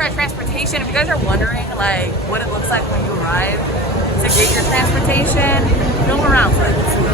for transportation. If you guys are wondering like what it looks like when you arrive to get your transportation, film around so you can see.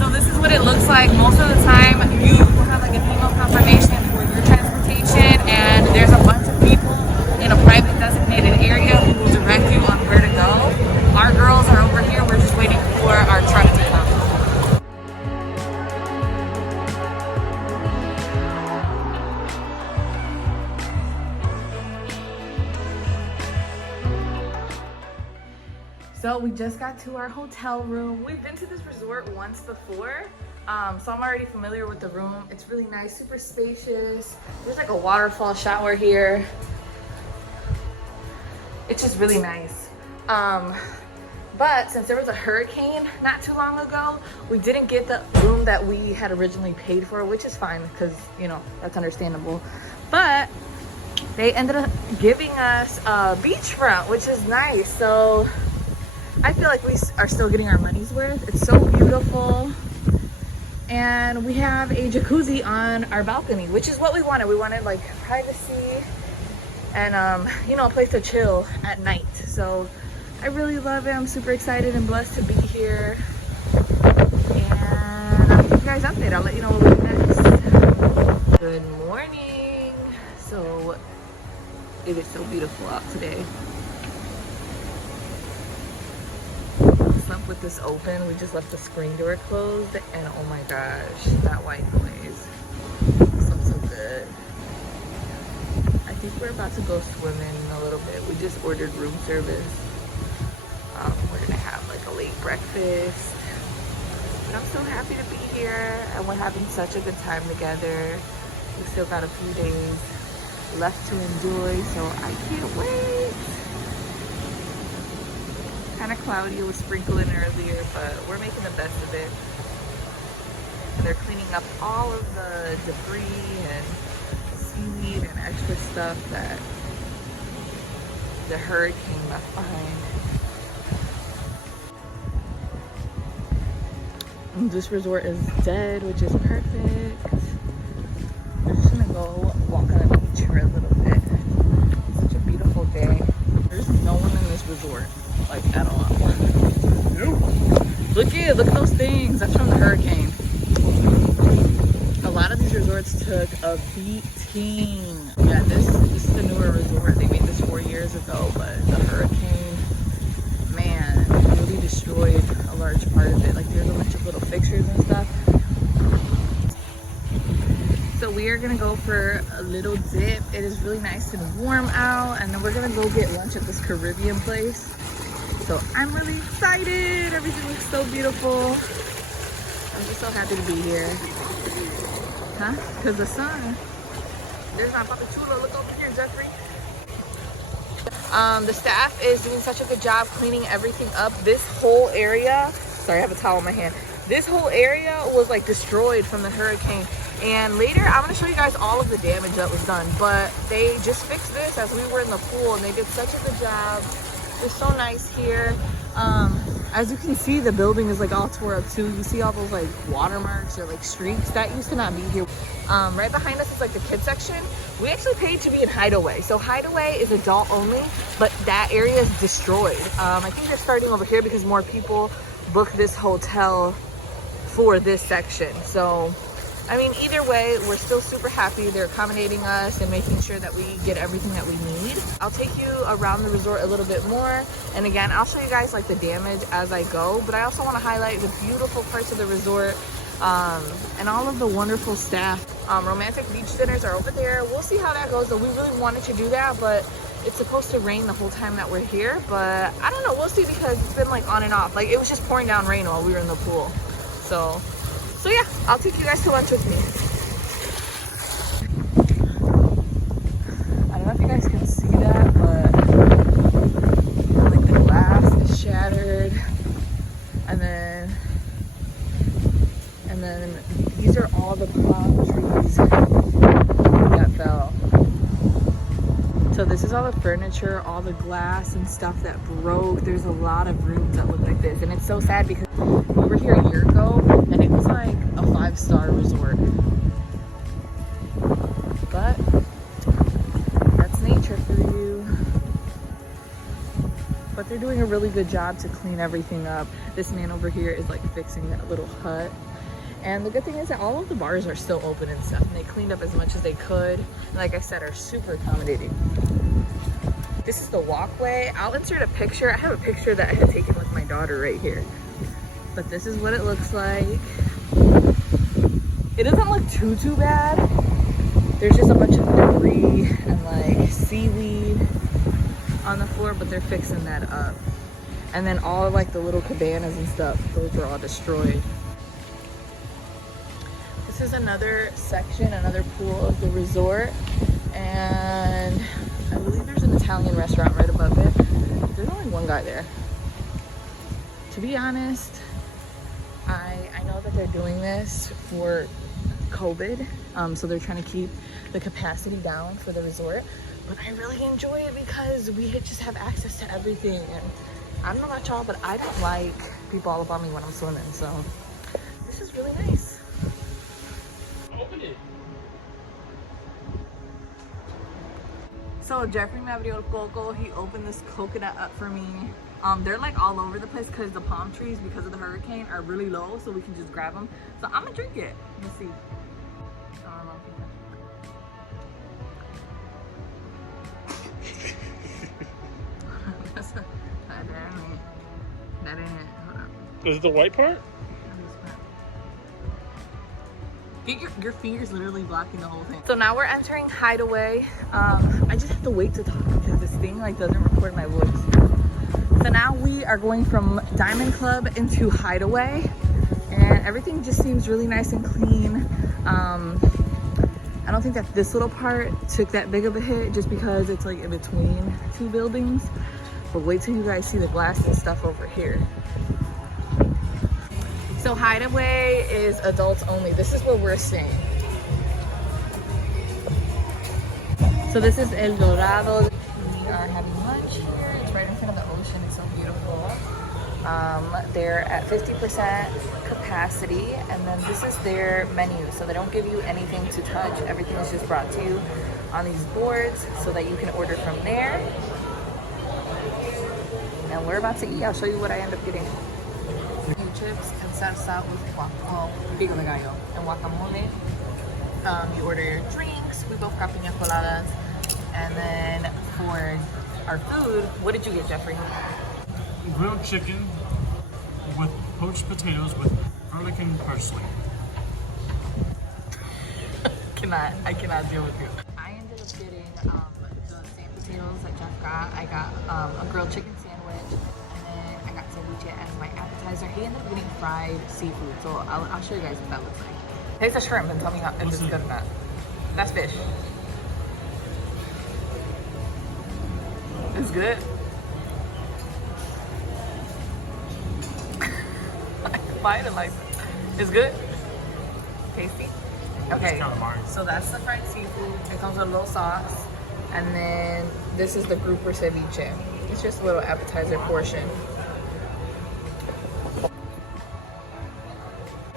So this is what it looks like. Most of the time you will have like an email confirmation for your transportation, and there's a bunch of people in a private designated area who will direct you on where to go. Our girls are over here. We're just waiting for our truck to come. So we just got to our hotel room. We've been to this resort once before, so I'm already familiar with the room. It's really nice, super spacious. There's like a waterfall shower here. It's just really nice. But since there was a hurricane not too long ago, we didn't get the room that we had originally paid for, which is fine because, you know, that's understandable. But they ended up giving us a beachfront, which is nice. So I feel like we are still getting our money's worth. It's so beautiful. And we have a jacuzzi on our balcony, which is what we wanted. We wanted like privacy and, you know, a place to chill at night. So I really love it. I'm super excited and blessed to be here. And I'll keep you guys updated. I'll let you know what we do next. Good morning. So it is so beautiful out today. Slept with this open. We just left the screen door closed, and oh my gosh, that white noise. Slept so good. I think we're about to go swimming in a little bit. We just ordered room service. We're gonna have like a late breakfast. But I'm so happy to be here, and we're having such a good time together. We still got a few days left to enjoy, so I can't wait. Kind of cloudy, it was sprinkling earlier, but we're making the best of it. And they're cleaning up all of the debris and seaweed and extra stuff that the hurricane left behind. This resort is dead, which is perfect. We're just gonna go walk on the beach for a little bit. It's such a beautiful day. There's no one in this resort, like at all. Look at those things. That's from the hurricane. A lot of these resorts took a beating. Yeah, this is the newer resort. They made this 4 years ago, but the hurricane, man, really destroyed a large part of it. Like there's a bunch of little fixtures and stuff. So we are gonna go for a little dip. It is really nice and warm out, and then we're gonna go get lunch at this Caribbean place. So I'm really excited. Everything looks so beautiful. I'm just so happy to be here. Huh? Because the sun. There's my Papa Chulo. Look over here, Jeffrey. The staff is doing such a good job cleaning everything up. This whole area, sorry, I have a towel in my hand. This whole area was like destroyed from the hurricane. And later, I'm gonna show you guys all of the damage that was done. But they just fixed this as we were in the pool, and they did such a good job. It's so nice here. As you can see, the building is like all tore up too. You see all those like watermarks or like streaks that used to not be here. Right behind us is like the kids section. We actually paid to be in Hideaway. So Hideaway is adult only, but that area is destroyed. I think they're starting over here because more people book this hotel for this section. So I mean, either way, we're still super happy. They're accommodating us and making sure that we get everything that we need. I'll take you around the resort a little bit more. And again, I'll show you guys like the damage as I go. But I also want to highlight the beautiful parts of the resort and all of the wonderful staff. Romantic beach dinners are over there. We'll see how that goes. Though we really wanted to do that, but it's supposed to rain the whole time that we're here. But I don't know. We'll see because it's been like on and off. Like it was just pouring down rain while we were in the pool. So yeah, I'll take you guys to lunch with me. I don't know if you guys can see that, but like the glass is shattered. And then these are all the palm trees that fell. So this is all the furniture, all the glass and stuff that broke. There's a lot of rooms that look like this, and it's so sad because we were here a year ago and it was like a 5-star resort. But that's nature for you. But they're doing a really good job to clean everything up. This man over here is like fixing that little hut. And the good thing is that all of the bars are still open and stuff, and they cleaned up as much as they could. And like I said, are super accommodating. This is the walkway. I'll insert a picture. I have a picture that I had taken with my daughter right here. But this is what it looks like. It doesn't look too bad. There's just a bunch of debris and like seaweed on the floor, but they're fixing that up. And then all of like the little cabanas and stuff, those were all destroyed. This is another section, another pool of the resort, and I believe there's an Italian restaurant right above it. There's only one guy there. To be honest, I know that they're doing this for COVID, so they're trying to keep the capacity down for the resort, but I really enjoy it because we just have access to everything. And I don't know about y'all, but I don't like people all up on me when I'm swimming, so this is really nice. Open it. So Jeffrey me abrió el coco. He opened this coconut up for me. They're like all over the place because the palm trees, because of the hurricane, are really low, so we can just grab them. So I'm gonna drink it. Let's see. I don't know if you can. That ain't it. Hold on. Is it the white part? Your fingers literally blocking the whole thing. So now we're entering Hideaway. I just have to wait to talk because this thing like doesn't record my voice. So now we are going from Diamond Club into Hideaway, and everything just seems really nice and clean. I don't think that this little part took that big of a hit just because it's like in between two buildings. But wait till you guys see the glass and stuff over here. So Hideaway is adults only. This is where we're staying. So this is El Dorado. We are having lunch here. It's right in front of the ocean. It's so beautiful. They're at 50% capacity, and then this is their menu. So they don't give you anything to touch. Everything is just brought to you on these boards so that you can order from there. And we're about to eat. I'll show you what I end up getting. Chips and salsa with pico de gallo and guacamole. You order your drinks. We both got piña coladas. And then for our food, what did you get, Jeffrey? Grilled chicken with poached potatoes with garlic and parsley. I cannot deal with you. I ended up getting the same potatoes that Jeff got. I got a grilled chicken sandwich, and then I got ceviche as my appetizer. He ended up getting fried seafood, so I'll show you guys what that looks like. Taste the shrimp and tell me how if it's good or not. That's fish. It's good. I can buy it like this. It's good. Tasty. Okay, so that's the fried seafood. It comes with a little sauce. And then this is the grouper ceviche. It's just a little appetizer portion.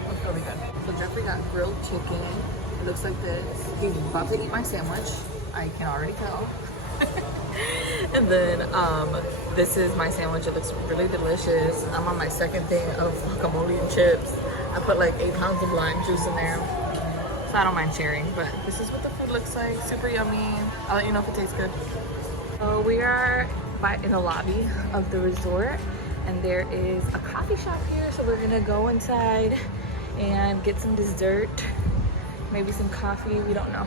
Looks really good. So Jeffrey got grilled chicken. It looks like this. He's about to eat my sandwich. I can already tell. And then this is my sandwich. It looks really delicious. I'm on my second thing of guacamole and chips. I put like 8 pounds of lime juice in there. So I don't mind sharing, but this is what the food looks like. Super yummy. I'll let you know if it tastes good. So we are in the lobby of the resort, and there is a coffee shop here. So we're gonna go inside and get some dessert, maybe some coffee, we don't know.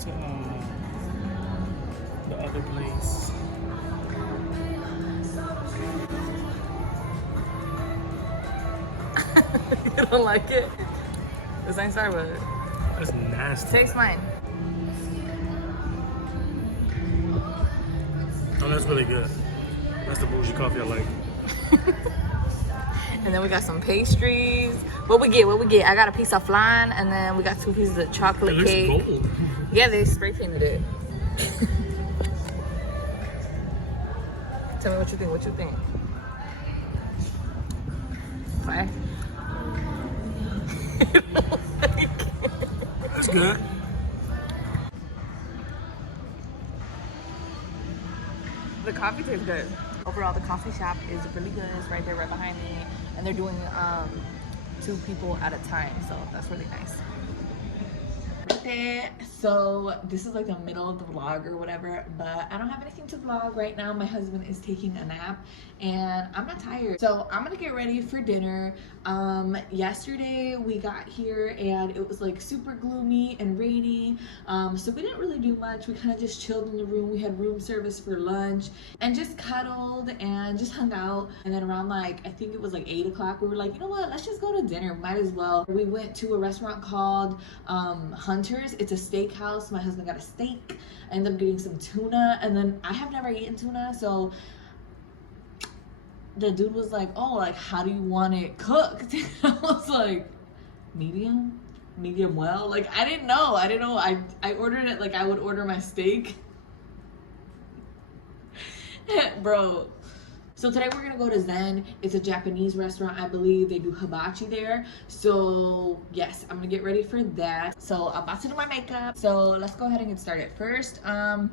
To the other place. You don't like it? This ain't Starbucks. That's nasty. Taste mine. Oh, that's really good. That's the bougie coffee I like. And then we got some pastries. What we get? What we get? I got a piece of flan, and then we got 2 pieces of chocolate It cake. looks gold. Yeah, they spray painted it. Tell me what you think. What you think? Fire. That's good. The coffee tastes good. Overall, the coffee shop is really good. It's right there, right behind me. And they're doing 2 people at a time, so that's really nice. So this is like the middle of the vlog or whatever, but I don't have anything to vlog right now. My husband is taking a nap and I'm not tired, so I'm gonna get ready for dinner. Yesterday we got here and it was like super gloomy and rainy, so we didn't really do much. We kind of just chilled in the room. We had room service for lunch and just cuddled and just hung out. And then around like, I think it was like 8 o'clock, we were like, you know what, let's just go to dinner, might as well. We went to a restaurant called Hunters. It's a steakhouse. My husband got a steak. I ended up getting some tuna, and then I have never eaten tuna, so the dude was like, oh, like, how do you want it cooked? I was like, medium well. Like, I didn't know. I ordered it like I would order my steak. Bro. So today we're gonna go to Zen. It's a Japanese restaurant, I believe. They do hibachi there. So yes, I'm gonna get ready for that. So I'm about to do my makeup. So let's go ahead and get started. First, I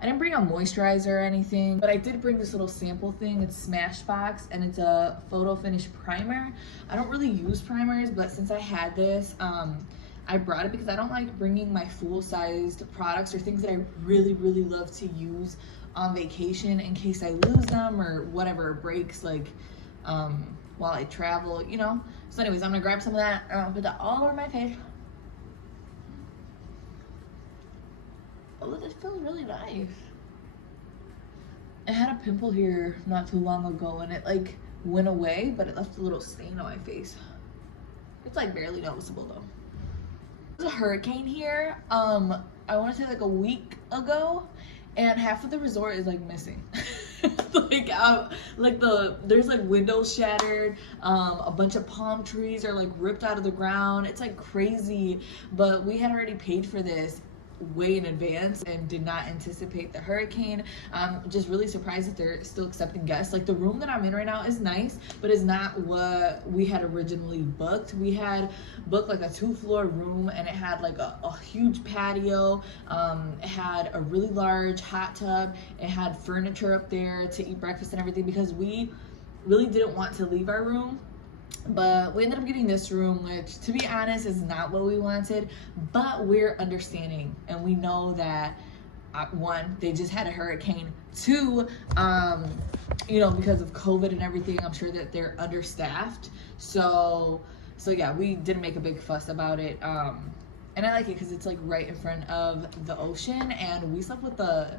didn't bring a moisturizer or anything, but I did bring this little sample thing. It's Smashbox, and it's a photo finish primer. I don't really use primers, but since I had this, I brought it because I don't like bringing my full-sized products or things that I really, really love to use on vacation in case I lose them or whatever breaks, like while I travel, you know. So anyways, I'm gonna grab some of that and I'll put that all over my face. Oh, this feels really nice. I had a pimple here not too long ago and it like went away, but it left a little stain on my face. It's like barely noticeable though. There's a hurricane here, I want to say like a week ago, and half of the resort is like missing. There's like windows shattered, a bunch of palm trees are like ripped out of the ground. It's like crazy, but we had already paid for this way in advance and did not anticipate the hurricane. I'm just really surprised that they're still accepting guests. Like the room that I'm in right now is nice, but it's not what we had originally booked. We had booked like a 2-floor room and it had like a huge patio. It had a really large hot tub. It had furniture up there to eat breakfast and everything because we really didn't want to leave our room. But we ended up getting this room, which to be honest is not what we wanted, but we're understanding and we know that 1, they just had a hurricane, 2, you know, because of COVID and everything, I'm sure that they're understaffed. So yeah, we didn't make a big fuss about it. And I like it because it's like right in front of the ocean, and we slept with the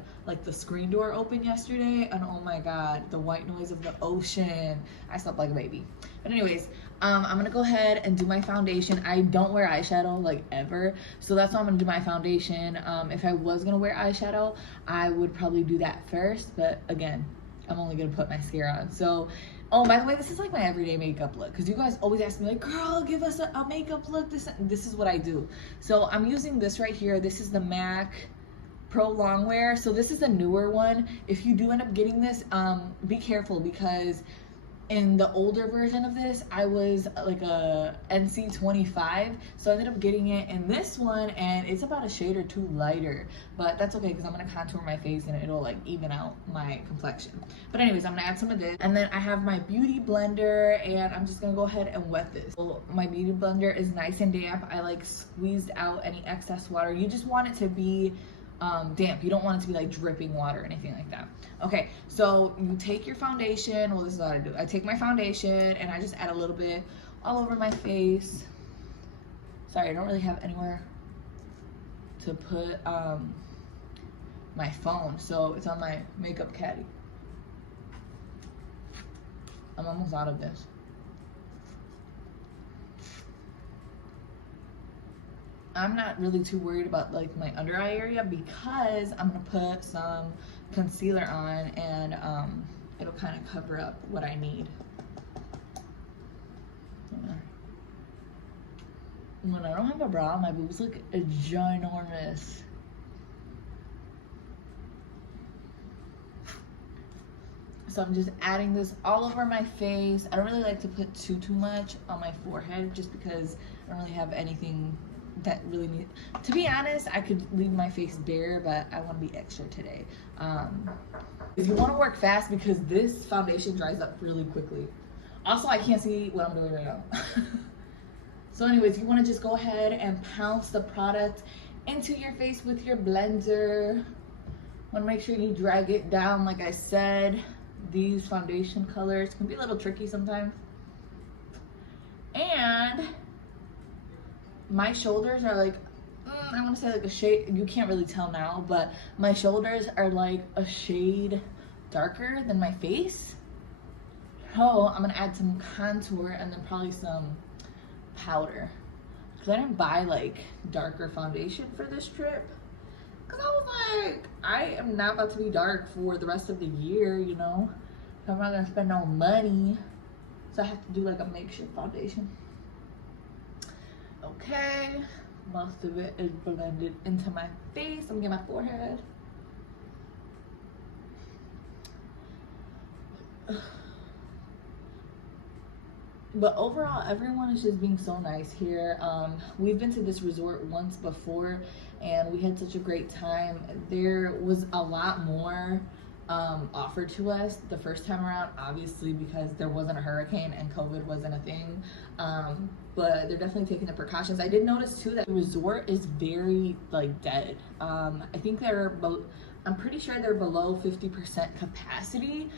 screen door open yesterday, and oh my god, the white noise of the ocean. I slept like a baby. But anyways, I'm gonna go ahead and do my foundation. I don't wear eyeshadow like ever, so that's why I'm gonna do my foundation. If I was gonna wear eyeshadow, I would probably do that first, but again, I'm only gonna put mascara on. So oh, by the way, this is like my everyday makeup look because you guys always ask me like, girl, give us a makeup look. This is what I do. So I'm using this right here. This is the MAC Pro Longwear. So this is a newer one. If you do end up getting this, be careful because in the older version of this, I was like a NC 25, so I ended up getting it in this one, and it's about a shade or 2 lighter, but that's okay because I'm gonna contour my face and it'll like even out my complexion. But anyways, I'm gonna add some of this, and then I have my beauty blender, and I'm just gonna go ahead and wet this. So my beauty blender is nice and damp. I like squeezed out any excess water. You just want it to be damp. You don't want it to be like dripping water or anything like that. Okay, so you take your foundation. Well, this is what I do. I take my foundation and I just add a little bit all over my face. Sorry, I don't really have anywhere to put my phone, so it's on my makeup caddy. I'm almost out of this. I'm not really too worried about like my under eye area because I'm gonna put some concealer on, and it'll kind of cover up what I need. When I don't have a bra, my boobs look ginormous. So I'm just adding this all over my face. I don't really like to put too much on my forehead just because I don't really have anything that really needs. To be honest, I could leave my face bare, but I want to be extra today. If you want to work fast, because this foundation dries up really quickly. Also, I can't see what I'm doing right now. So anyways, you want to just go ahead and pounce the product into your face with your blender. Want to make sure you drag it down. Like I said, these foundation colors can be a little tricky sometimes. And my shoulders are like, I want to say like a shade, you can't really tell now, but my shoulders are like a shade darker than my face. So I'm going to add some contour and then probably some powder, because I didn't buy like darker foundation for this trip, because I was like, I am not about to be dark for the rest of the year, you know. I'm not gonna spend no money, so I have to do like a makeshift foundation. Okay, most of it is blended into my face. I'm gonna get my forehead. But overall, everyone is just being so nice here. We've been to this resort once before, and we had such a great time. There was a lot more offered to us the first time around, obviously because there wasn't a hurricane and COVID wasn't a thing. But they're definitely taking the precautions. I did notice too that the resort is very like dead. I think I'm pretty sure they're below 50% capacity.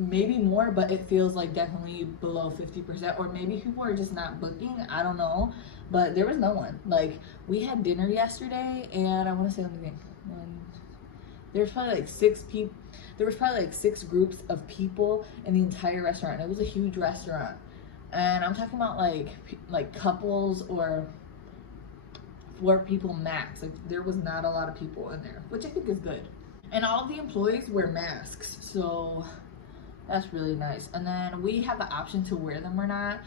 Maybe more, but it feels like definitely below 50%, or maybe people are just not booking. I don't know, but there was no one. Like, we had dinner yesterday, and I want to say, let me think. There was probably like 6 people. There was probably like 6 groups of people in the entire restaurant. It was a huge restaurant, and I'm talking about like couples or 4 people max. Like, there was not a lot of people in there, which I think is good. And all of the employees wear masks, so that's really nice. And then we have the option to wear them or not.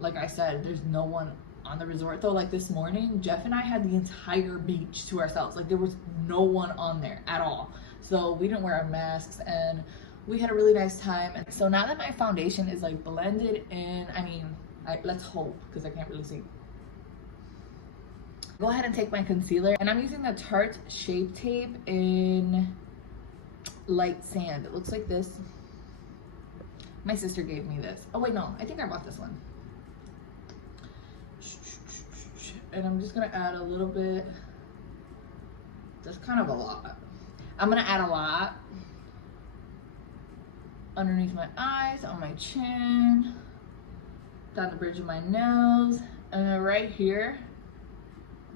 Like I said, there's no one on the resort though. Like this morning, Jeff and I had the entire beach to ourselves. Like there was no one on there at all. So we didn't wear our masks, and we had a really nice time. And so now that my foundation is like blended in, let's hope, because I can't really see. Go ahead and take my concealer, and I'm using the Tarte Shape Tape in Light Sand. It looks like this. My sister gave me this. Oh wait, no, I think I bought this one. And I'm just gonna add a little bit. That's kind of a lot. I'm gonna add a lot underneath my eyes, on my chin, down the bridge of my nose, and then right here,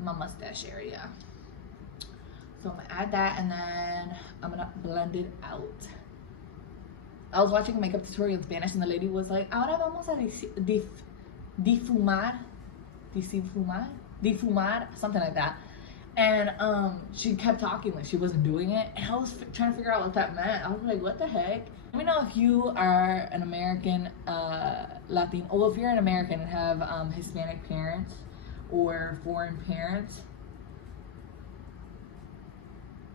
my mustache area. So I'm gonna add that, and then I'm gonna blend it out. I was watching a makeup tutorial in Spanish, and the lady was like, ahora vamos a difumar, something like that. And she kept talking like she wasn't doing it, and I was trying to figure out what that meant. I was like, what the heck? Let me know if you are an American Latino, or if you're an American and have Hispanic parents or foreign parents,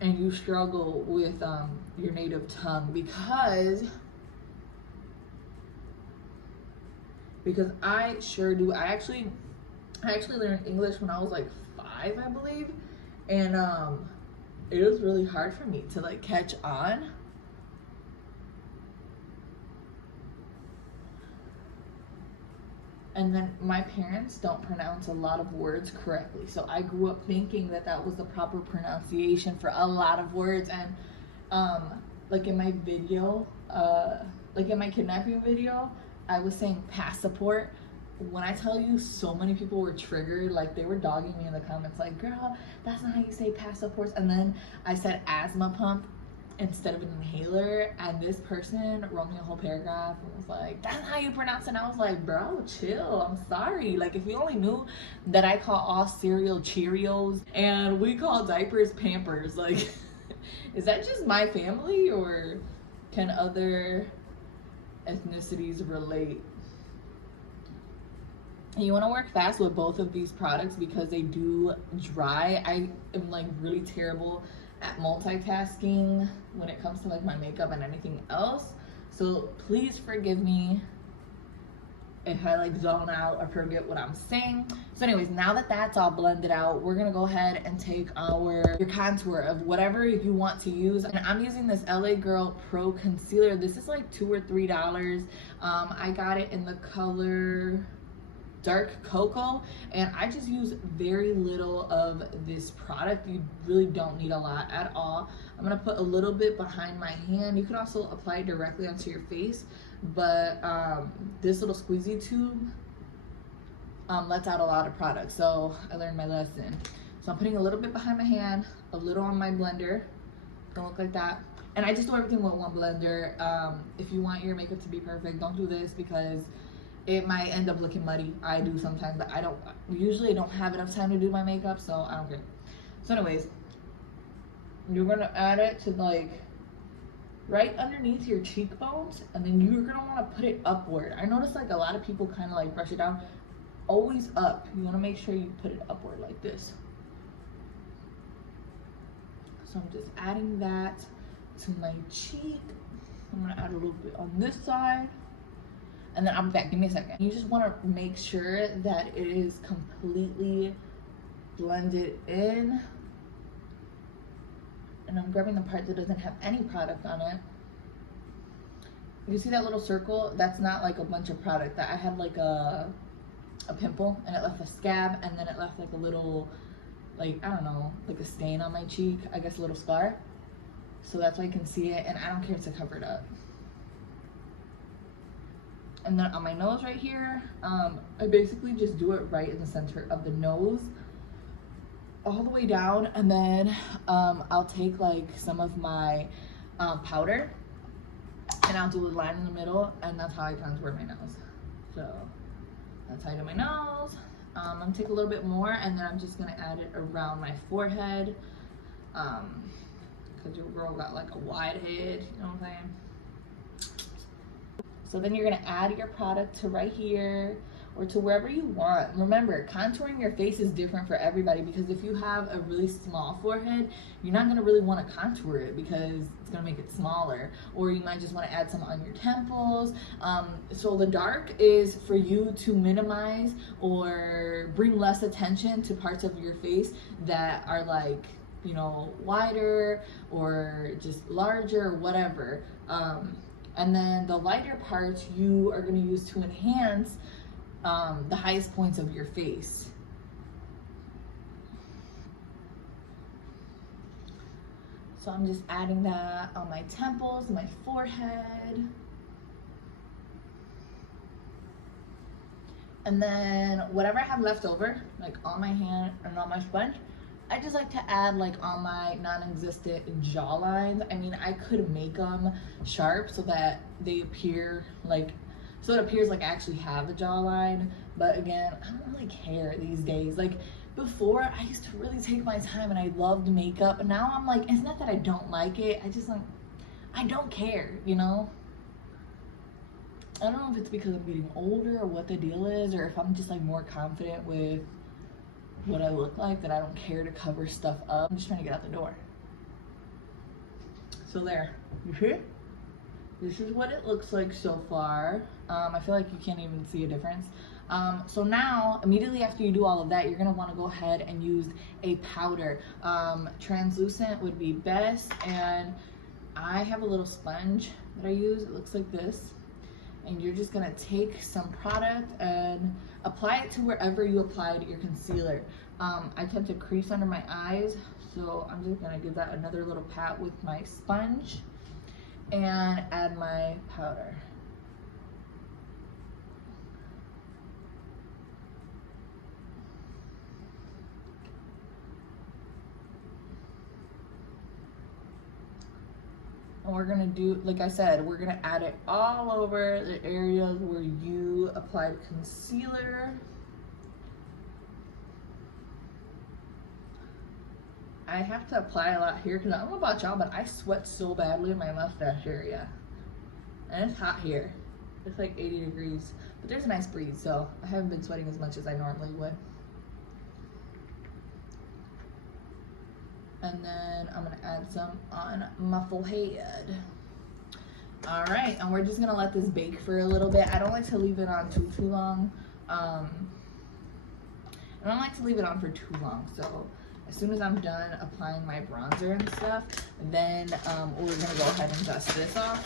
and you struggle with your native tongue, because I sure do. I actually learned English when I was like 5, I believe, and it was really hard for me to like catch on. And then my parents don't pronounce a lot of words correctly, so I grew up thinking that that was the proper pronunciation for a lot of words. And like in my video, like in my kidnapping video, I was saying passport. When I tell you, so many people were triggered, like they were dogging me in the comments like, girl, that's not how you say passports. And then I said asthma pump, instead of an inhaler, and this person wrote me a whole paragraph and was like, that's how you pronounce it. And I was like, bro, chill, I'm sorry. Like, if you only knew that I call all cereal Cheerios and we call diapers Pampers, like is that just my family, or can other ethnicities relate? You want to work fast with both of these products because they do dry. I am like really terrible at multitasking when it comes to like my makeup and anything else, so please forgive me if I like zone out or forget what I'm saying. So anyways, now that that's all blended out, we're gonna go ahead and take your contour of whatever you want to use. And I'm using this LA Girl Pro Concealer. This is like $2 or $3. I got it in the color dark cocoa, and I just use very little of this product. You really don't need a lot at all. I'm gonna put a little bit behind my hand. You can also apply it directly onto your face, but this little squeezy tube lets out a lot of product, so I learned my lesson. So I'm putting a little bit behind my hand, a little on my blender. Gonna look like that. And I just do everything with one blender. If you want your makeup to be perfect, don't do this because it might end up looking muddy. I do sometimes, but I usually don't have enough time to do my makeup, so I don't care. So anyways, you're gonna add it to like right underneath your cheekbones, and then you're gonna wanna put it upward. I notice like a lot of people kind of like brush it down. Always up. You wanna make sure you put it upward like this. So I'm just adding that to my cheek. I'm gonna add a little bit on this side. And then I'll be back, give me a second. You just wanna make sure that it is completely blended in. And I'm grabbing the part that doesn't have any product on it. You see that little circle? That's not like a bunch of product. That I had like a pimple, and it left a scab, and then it left like a little, like, I don't know, like a stain on my cheek, I guess a little scar. So that's why you can see it, and I don't care to cover it up. And then on my nose right here, I basically just do it right in the center of the nose, all the way down, and then I'll take like some of my powder, and I'll do a line in the middle, and that's how I contour my nose. So that's how I do my nose. I'm gonna take a little bit more, and then I'm just gonna add it around my forehead, because your girl got like a wide head, you know what I'm saying? So then you're gonna add your product to right here or to wherever you want. Remember, contouring your face is different for everybody, because if you have a really small forehead, you're not gonna really wanna contour it because it's gonna make it smaller. Or you might just wanna add some on your temples. So the dark is for you to minimize or bring less attention to parts of your face that are like, you know, wider or just larger or whatever. And then the lighter parts you are gonna use to enhance the highest points of your face. So I'm just adding that on my temples, my forehead. And then whatever I have left over, like on my hand and on my sponge, I just like to add like on my non-existent jawlines. I mean, I could make them sharp so that they appear like, so it appears like I actually have a jawline. But again, I don't really care these days. Like before, I used to really take my time and I loved makeup. And now I'm like, it's not that I don't like it. I just like, I don't care, you know? I don't know if it's because I'm getting older or what the deal is, or if I'm just like more confident with what I look like, that I don't care to cover stuff up. I'm just trying to get out the door. So there, you see? This is what it looks like so far. I feel like you can't even see a difference. So now, immediately after you do all of that, you're gonna wanna go ahead and use a powder. Translucent would be best, and I have a little sponge that I use. It looks like this. And you're just gonna take some product and apply it to wherever you applied your concealer. I tend to crease under my eyes, so I'm just gonna give that another little pat with my sponge and add my powder. And we're gonna do, like I said, we're gonna add it all over the areas where you applied concealer. I have to apply a lot here because I don't know about y'all, but I sweat so badly in my mustache area. And it's hot here. It's like 80 degrees. But there's a nice breeze, so I haven't been sweating as much as I normally would. And then I'm gonna add some on my forehead. All right, and we're just gonna let this bake for a little bit. I don't like to leave it on too long. I don't like to leave it on for too long, so as soon as I'm done applying my bronzer and stuff, then we're gonna go ahead and dust this off.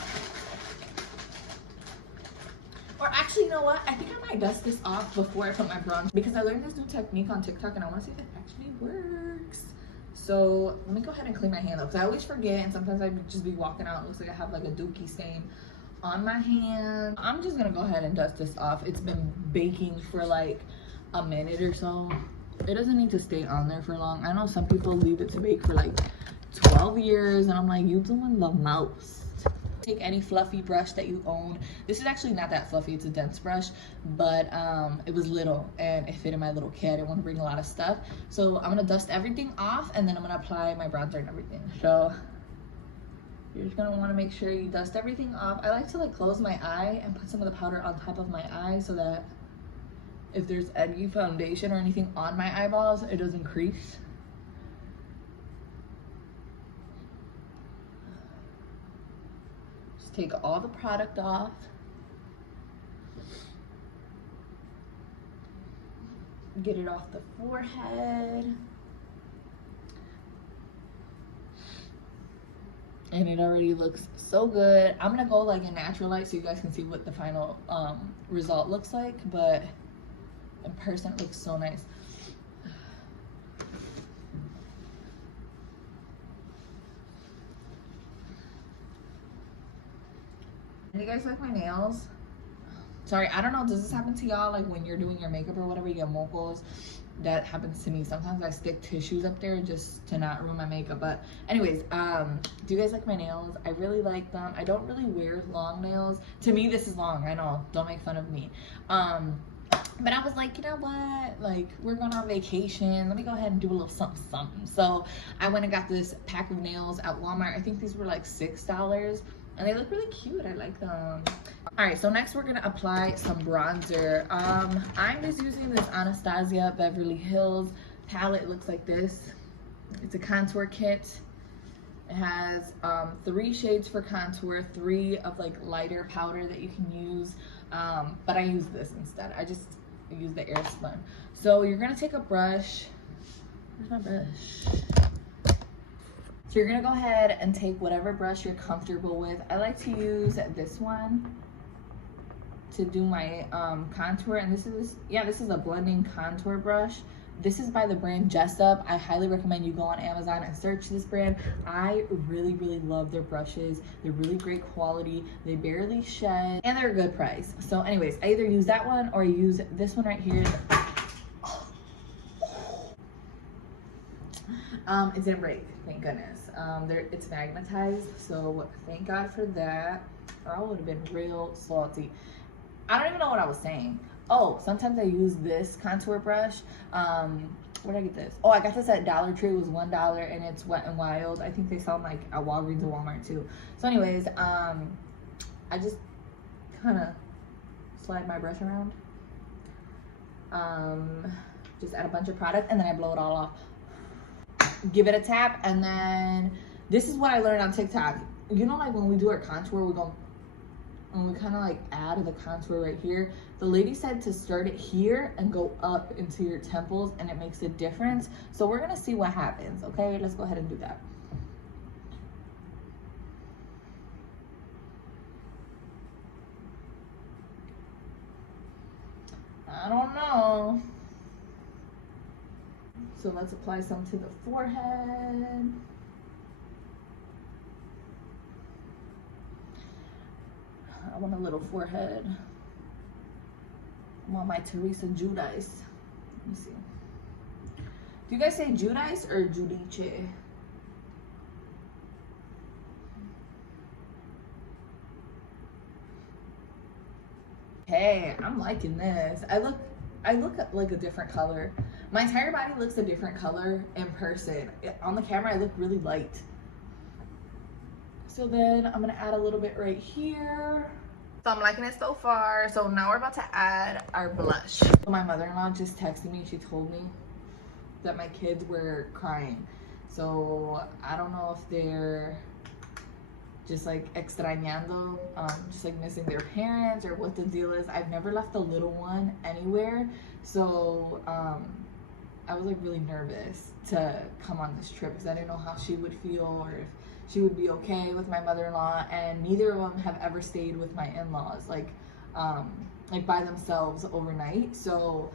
Or actually, you know what? I think I might dust this off before I put my bronzer because I learned this new technique on TikTok and I wanna see if it actually works. So let me go ahead and clean my hand though, because I always forget and sometimes I just be walking out and it looks like I have like a dookie stain on my hand. I'm just gonna go ahead and dust this off. It's been baking for like a minute or so. It doesn't need to stay on there for long. I know some people leave it to bake for like 12 years and I'm like, you doing the most. Take any fluffy brush that you own. This is actually not that fluffy, it's a dense brush, but it was little and it fit in my little kit. I didn't want to bring a lot of stuff. So I'm gonna dust everything off and then I'm gonna apply my bronzer and everything. So you're just gonna wanna make sure you dust everything off. I like to like close my eye and put some of the powder on top of my eye so that if there's any foundation or anything on my eyeballs, it doesn't crease. Just take all the product off. Get it off the forehead. And it already looks so good. I'm gonna go like in natural light so you guys can see what the final result looks like, but in person it looks so nice. Do you guys like my nails? Sorry, I don't know, does this happen to y'all like when you're doing your makeup or whatever, you get mochos? That happens to me. Sometimes I stick tissues up there just to not ruin my makeup. But anyways, do you guys like my nails? I really like them. I don't really wear long nails. To me, this is long. I know. Don't make fun of me. But I was like, you know what? Like, we're going on vacation. Let me go ahead and do a little something, something. So I went and got this pack of nails at Walmart. I think these were like $6. And they look really cute. I like them. All right, so next we're gonna apply some bronzer. I'm just using this Anastasia Beverly Hills palette. It looks like this. It's a contour kit. It has 3 shades for contour, 3 of like lighter powder that you can use. But I use this instead. I just use the Air Spun. So you're gonna take a brush. Where's my brush? So you're gonna go ahead and take whatever brush you're comfortable with. I like to use this one to do my contour, and this is a blending contour brush. This is by the brand Jessup. I highly recommend you go on Amazon and search this brand. I really, really love their brushes. They're really great quality. They barely shed, and they're a good price. So anyways, I either use that one or I use this one right here. It didn't break, thank goodness. It's magnetized, so thank God for that, or I would have been real salty. I don't even know what I was saying. Oh, sometimes I use this contour brush. Where did I get this? Oh, I got this at Dollar Tree. It was $1 and it's Wet n Wild. I think they sell them like at Walgreens and Walmart too. So anyways, I just kind of slide my brush around. Just add a bunch of product and then I blow it all off. Give it a tap, and then this is what I learned on TikTok. You know, like when we do our contour, and we kind of like add the contour right here. The lady said to start it here and go up into your temples, and it makes a difference. So we're gonna see what happens. Okay, let's go ahead and do that. I don't know. So let's apply some to the forehead. I want a little forehead. I want my Teresa Giudice. Let me see. Do you guys say Giudice or Giudice? Hey, I'm liking this. I look like a different color. My entire body looks a different color in person. On the camera, I look really light. So then I'm gonna add a little bit right here. So I'm liking it so far. So now we're about to add our blush. So my mother-in-law just texted me. She told me that my kids were crying. So I don't know if they're just like extrañando, just like missing their parents or what the deal is. I've never left the little one anywhere. So I was like really nervous to come on this trip because I didn't know how she would feel or if she would be okay with my mother-in-law, and neither of them have ever stayed with my in-laws like by themselves overnight. So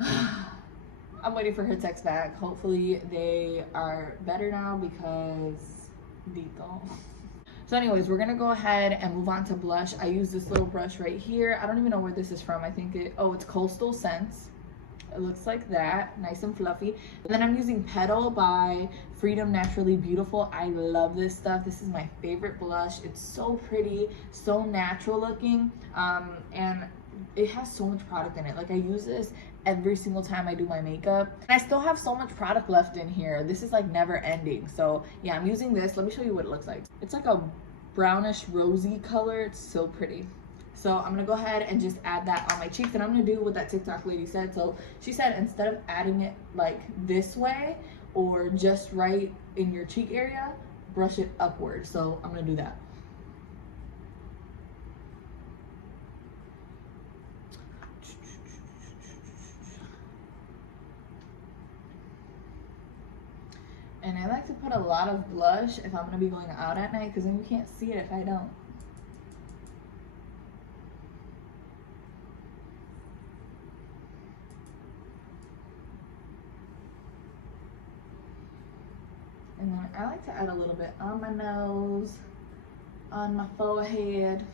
I'm waiting for her text back. Hopefully they are better now because Dito. So anyways, we're gonna go ahead and move on to blush. I use this little brush right here. I don't even know where this is from. I think it's Coastal Scents. It looks like that, nice and fluffy. And then I'm using Petal by Freedom Naturally Beautiful. I love this stuff. This is my favorite blush. It's so pretty, so natural looking, and it has so much product in it. Like I use this every single time I do my makeup, and I still have so much product left in here. This is like never ending. So yeah, I'm using this. Let me show you what it looks like. It's like a brownish rosy color. It's so pretty. So I'm gonna go ahead and just add that on my cheeks, and I'm gonna do what that TikTok lady said. So she said instead of adding it like this way or just right in your cheek area, brush it upward. So I'm gonna do that. And I like to put a lot of blush if I'm gonna be going out at night, because then you can't see it if I don't. And then I like to add a little bit on my nose, on my forehead.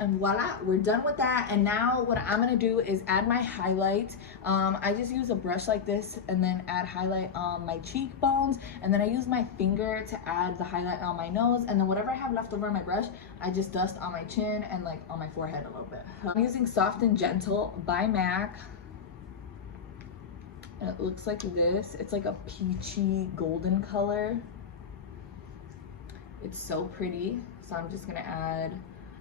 And voila, we're done with that. And now what I'm gonna do is add my highlight. I just use a brush like this and then add highlight on my cheekbones. And then I use my finger to add the highlight on my nose. And then whatever I have left over on my brush, I just dust on my chin and like on my forehead a little bit. I'm using Soft and Gentle by MAC. And it looks like this. It's like a peachy golden color. It's so pretty. So I'm just gonna add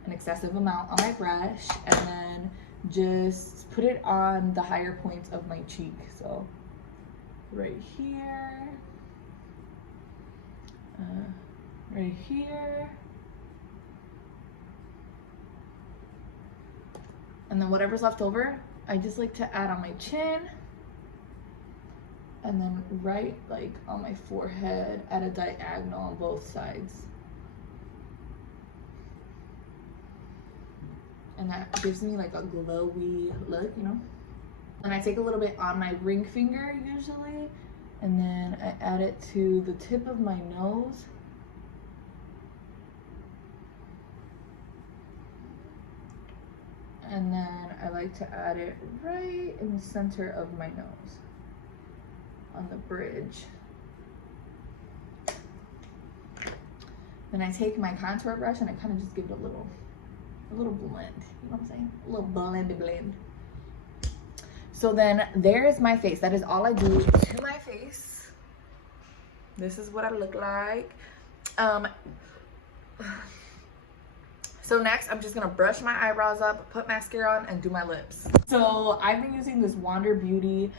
an excessive amount on my brush and then just put it on the higher points of my cheek. So right here, right here, and then whatever's left over, I just like to add on my chin, and then right like on my forehead at a diagonal on both sides. And that gives me like a glowy look, you know? And I take a little bit on my ring finger usually, and then I add it to the tip of my nose. And then I like to add it right in the center of my nose, on the bridge. Then I take my contour brush and I kind of just give it a little blend, you know what I'm saying? A little blend. So then there's my face. That is all I do to my face. This is what I look like. So next, I'm just gonna brush my eyebrows up, put mascara on, and do my lips. So I've been using this Wander Beauty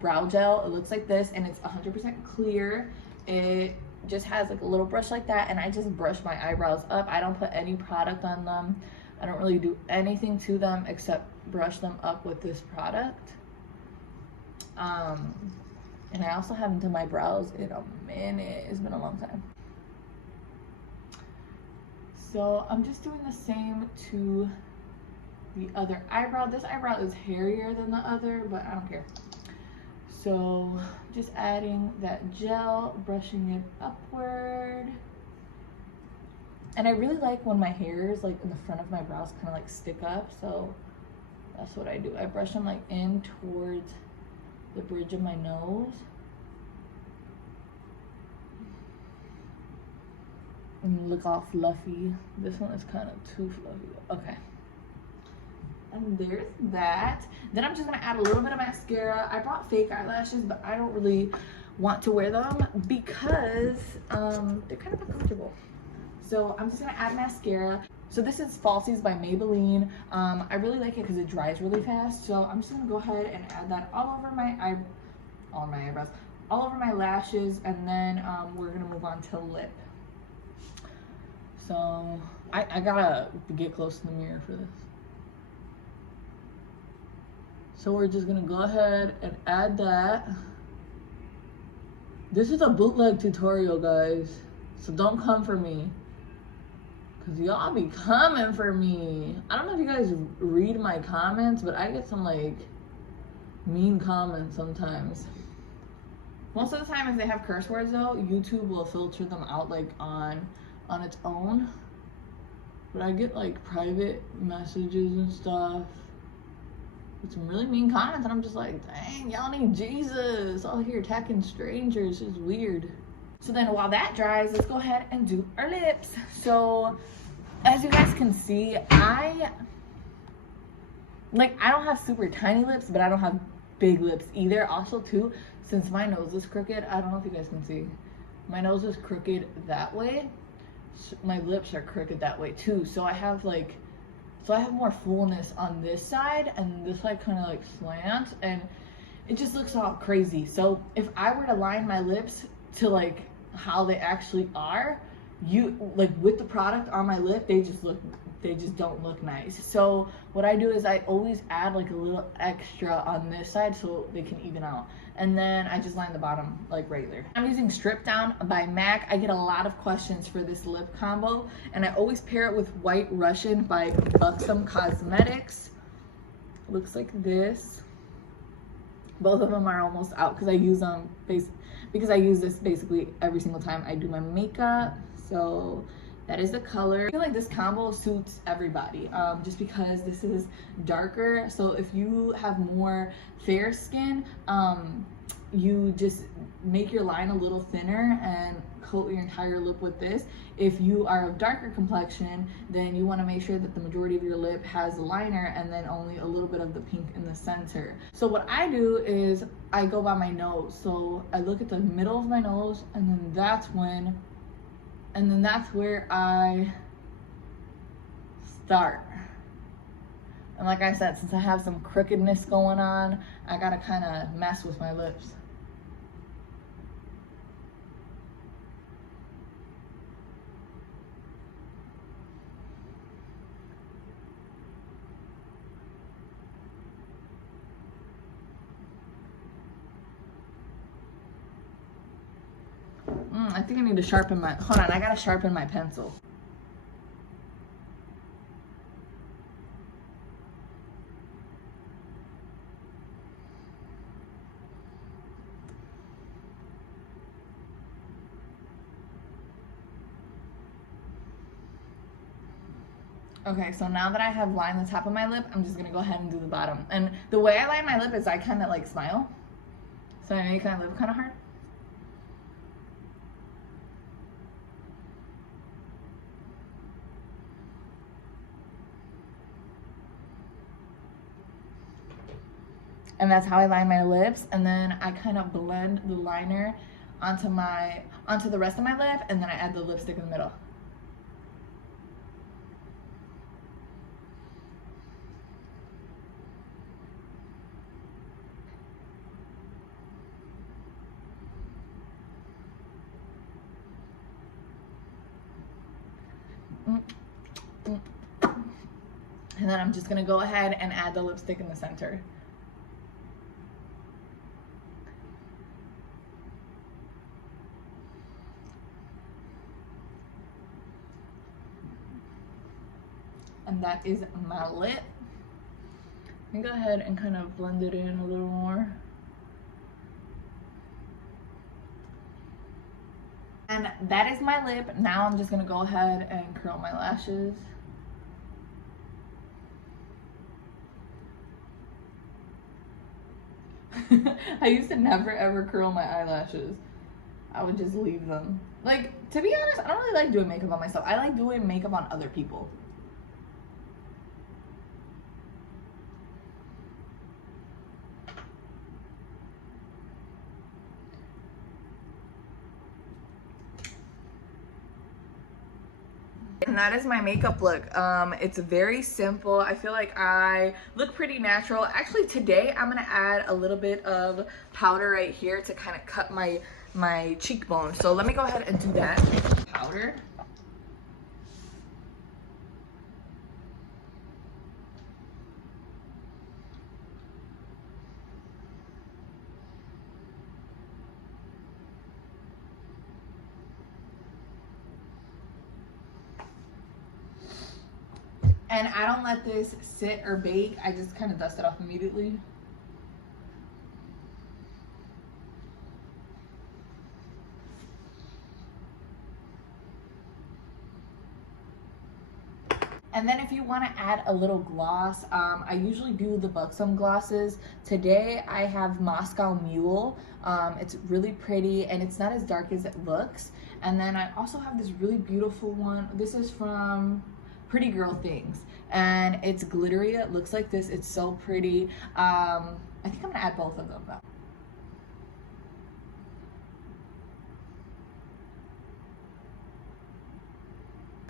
brow gel. It looks like this, and it's 100% clear. It just has like a little brush like that, and I just brush my eyebrows up. I don't put any product on them. I don't really do anything to them except brush them up with this product. And I also haven't done my brows in a minute. It's been a long time. So I'm just doing the same to the other eyebrow. This eyebrow is hairier than the other, but I don't care. So just adding that gel, brushing it upward. And I really like when my hairs like in the front of my brows kind of like stick up. So that's what I do. I brush them like in towards the bridge of my nose. look all fluffy. This one is kind of too fluffy. Okay. And there's that. Then I'm just gonna add a little bit of mascara. I brought fake eyelashes, but I don't really want to wear them because they're kind of uncomfortable. So I'm just gonna add mascara. So this is Falsies by Maybelline. I really like it because it dries really fast. So I'm just gonna go ahead and add that all over my eyebrows, all over my lashes, and then we're gonna move on to lip. So I gotta get close to the mirror for this. So we're just gonna go ahead and add that. This is a bootleg tutorial, guys. So don't come for me. Cause y'all be coming for me. I don't know if you guys read my comments, but I get some like mean comments sometimes. Most of the time, if they have curse words though, YouTube will filter them out like on its own. But I get like private messages and stuff with some really mean comments, and I'm just like, dang, y'all need Jesus. All here attacking strangers is weird. So then while that dries, let's go ahead and do our lips. So as you guys can see, I don't have super tiny lips, but I don't have big lips either. Also too, since my nose is crooked, I don't know if you guys can see, my nose is crooked that way. So my lips are crooked that way too. So I have more fullness on this side, and this side kind of like slants, and it just looks all crazy. So if I were to line my lips to like how they actually are, you like with the product on my lip, they just don't look nice. So what I do is I always add like a little extra on this side so they can even out, and then I just line the bottom like regular. I'm using Strip Down by MAC. I get a lot of questions for this lip combo, and I always pair it with White Russian by Buxom Cosmetics. Looks like this. Both of them are almost out because I use them because I use this basically every single time I do my makeup. So that is the color. I feel like this combo suits everybody, just because this is darker. So if you have more fair skin, you just make your line a little thinner and coat your entire lip with this. If you are of darker complexion, then you want to make sure that the majority of your lip has a liner and then only a little bit of the pink in the center. So what I do is I go by my nose. So I look at the middle of my nose, and then that's where I start. And like I said, since I have some crookedness going on, I gotta kind of mess with my lips. I think I need to sharpen my, hold on, I gotta sharpen my pencil. Okay, so now that I have lined the top of my lip, I'm just gonna go ahead and do the bottom. And the way I line my lip is I kind of like smile. So I make my lip kind of hard. And that's how I line my lips, and then I kind of blend the liner onto the rest of my lip, and then I add the lipstick in the middle. And then I'm just gonna go ahead and add the lipstick in the center. And that is my lip. And go ahead and kind of blend it in a little more. And that is my lip. Now I'm just gonna go ahead and curl my lashes. I used to never ever curl my eyelashes. I would just leave them. Like, to be honest, I don't really like doing makeup on myself. I like doing makeup on other people. And that is my makeup look. It's very simple. I feel like I look pretty natural. Actually, today I'm gonna add a little bit of powder right here to kind of cut my cheekbone. So let me go ahead and do that. Powder. And I don't let this sit or bake. I just kind of dust it off immediately. And then if you want to add a little gloss, I usually do the Buxom glosses. Today I have Moscow Mule. It's really pretty and it's not as dark as it looks. And then I also have this really beautiful one. This is from Pretty Girl Things, and it's glittery. It looks like this. It's so pretty. I think I'm gonna add both of them though.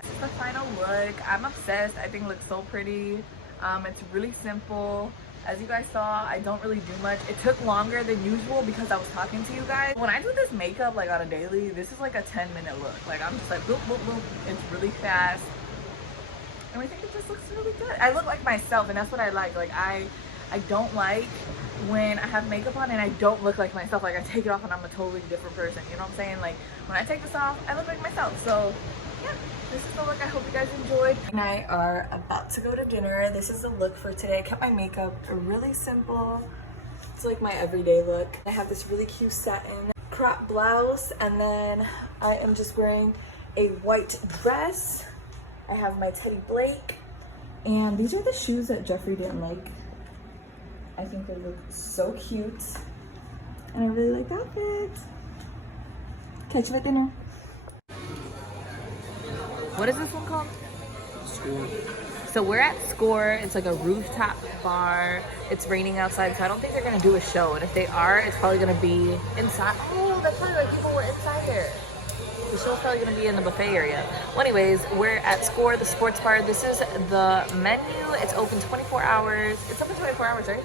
This is the final look. I'm obsessed. I think it looks so pretty. It's really simple. As you guys saw, I don't really do much. It took longer than usual because I was talking to you guys. When I do this makeup like on a daily, this is like a 10-minute look. Like I'm just like boop, boop, boop. It's really fast. And I think it just looks really good. I look like myself, and that's what I like. Like I don't like when I have makeup on and I don't look like myself. Like I take it off and I'm a totally different person. You know what I'm saying? Like when I take this off, I look like myself. So yeah, this is the look. I hope you guys enjoyed. And I are about to go to dinner. This is the look for today. I kept my makeup really simple. It's like my everyday look. I have this really cute satin crop blouse, and then I am just wearing a white dress. I have my Teddy Blake, and these are the shoes that Jeffrey didn't like. I think they look so cute, and I really like the outfit. Catch you at dinner. What is this one called? Score. So we're at Score. It's like a rooftop bar. It's raining outside, so I don't think they're gonna do a show, and if they are, it's probably gonna be inside. Oh, that's probably like people were inside there. The show's probably gonna be in the buffet area. Well, anyways, we're at Score, the sports bar. This is the menu. It's open 24 hours. It's open 24 hours, right?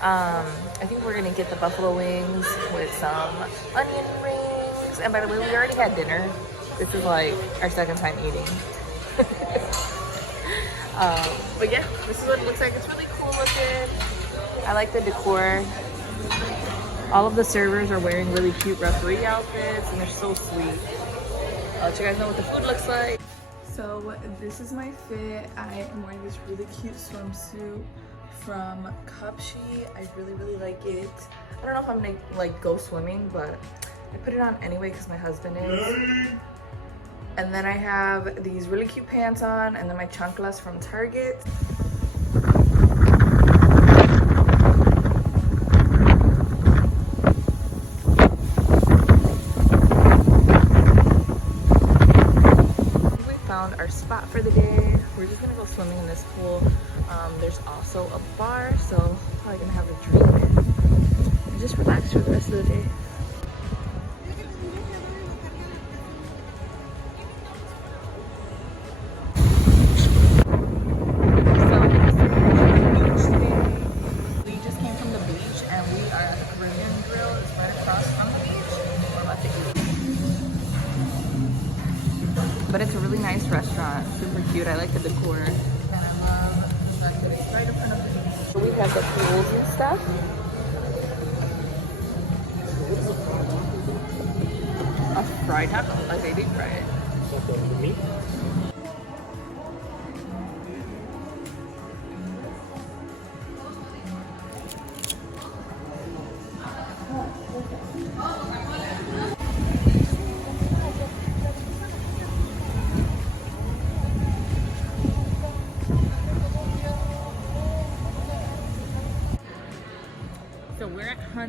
I think we're gonna get the buffalo wings with some onion rings. And by the way, we already had dinner. This is like our second time eating. But yeah, this is what it looks like. It's really cool looking. I like the decor. All of the servers are wearing really cute referee outfits, and they're so sweet. I'll let you guys know what the food looks like. So this is my fit. I am wearing this really cute swimsuit from Cupshe. I really, really like it. I don't know if I'm gonna like go swimming, but I put it on anyway because my husband is. And then I have these really cute pants on, and then my chanclas from Target. Our spot for the day. We're just gonna go swimming in this pool. There's also a bar, so probably gonna have a drink and just relax for the rest of the day. We just came from the beach and we are at the Caribbean Grill. It's right across from the beach. We're about to eat. But it's a really nice restaurant, super cute. I like the decor. And I love the fact that it's right in front of the beach. So we have the pools and stuff. A fried taco, like they deep fry it. Meat?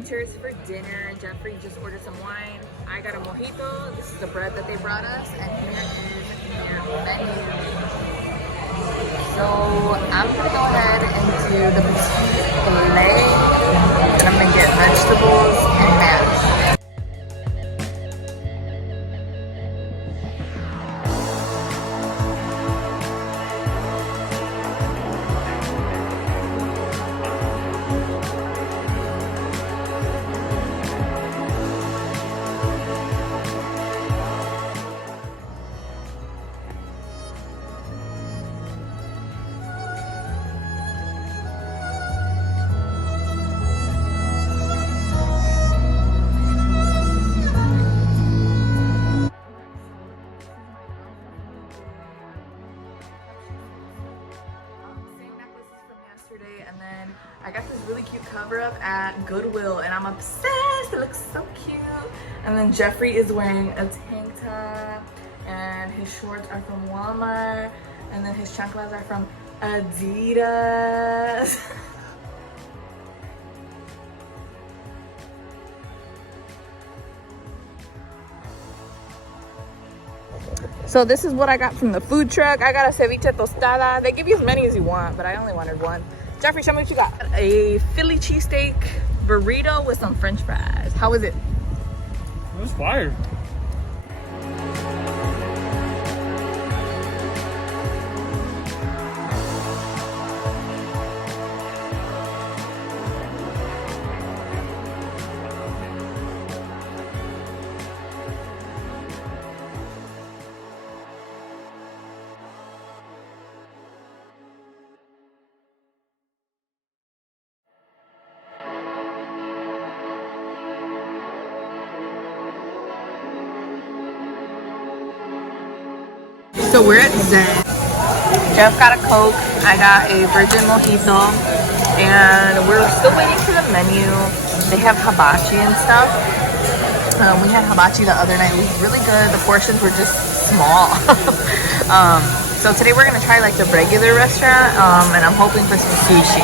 Hunters for dinner. Jeffrey just ordered some wine. I got a mojito. This is the bread that they brought us, and here is their menu. So I'm gonna go ahead and do the petite filet, and I'm gonna get vegetables and mash. And then I got this really cute cover up at Goodwill and I'm obsessed. It looks so cute. And then Jeffrey is wearing a tank top and his shorts are from Walmart and then his chanclas are from Adidas. So this is what I got from the food truck. I got a ceviche tostada. They give you as many as you want, but I only wanted one. Jeffrey, show me what you got. A Philly cheesesteak burrito with some french fries. How is it? It was fire. So we're at Zen. Jeff got a Coke, I got a virgin mojito, and we're still waiting for the menu. They have hibachi and stuff. We had hibachi the other night. It was really good. The portions were just small. So today we're gonna try like the regular restaurant, and I'm hoping for some sushi.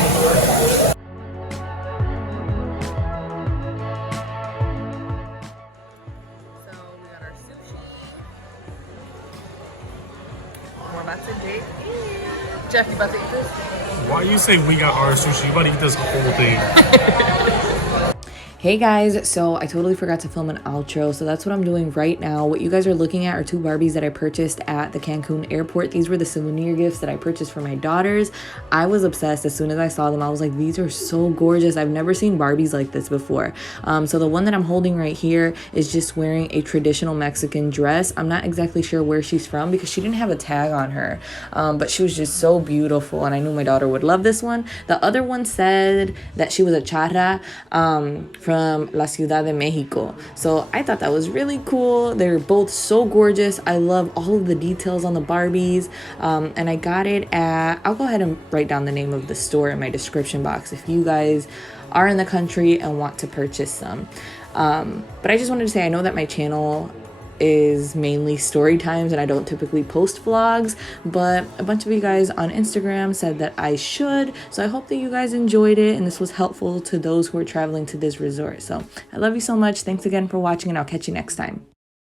We're about to dig in. Jeff, you about to eat this? Why you say we got our sushi? You about to eat this whole thing. Hey guys, so I totally forgot to film an outro, so that's what I'm doing right now. What you guys are looking at are two Barbies that I purchased at the Cancun airport. These were the souvenir gifts that I purchased for my daughters. I was obsessed. As soon as I saw them, I was like, these are so gorgeous. I've never seen Barbies like this before. So the one that I'm holding right here is just wearing a traditional Mexican dress. I'm not exactly sure where she's from because she didn't have a tag on her, but she was just so beautiful, and I knew my daughter would love this one. The other one said that she was a charra from La Ciudad de Mexico. So I thought that was really cool. They're both so gorgeous. I love all of the details on the Barbies. And I got it at, I'll go ahead and write down the name of the store in my description box if you guys are in the country and want to purchase some. But I just wanted to say, I know that my channel is mainly story times and I don't typically post vlogs, but a bunch of you guys on Instagram said that I should, so I hope that you guys enjoyed it and this was helpful to those who are traveling to this resort. So I love you so much. Thanks again for watching, and I'll catch you next time.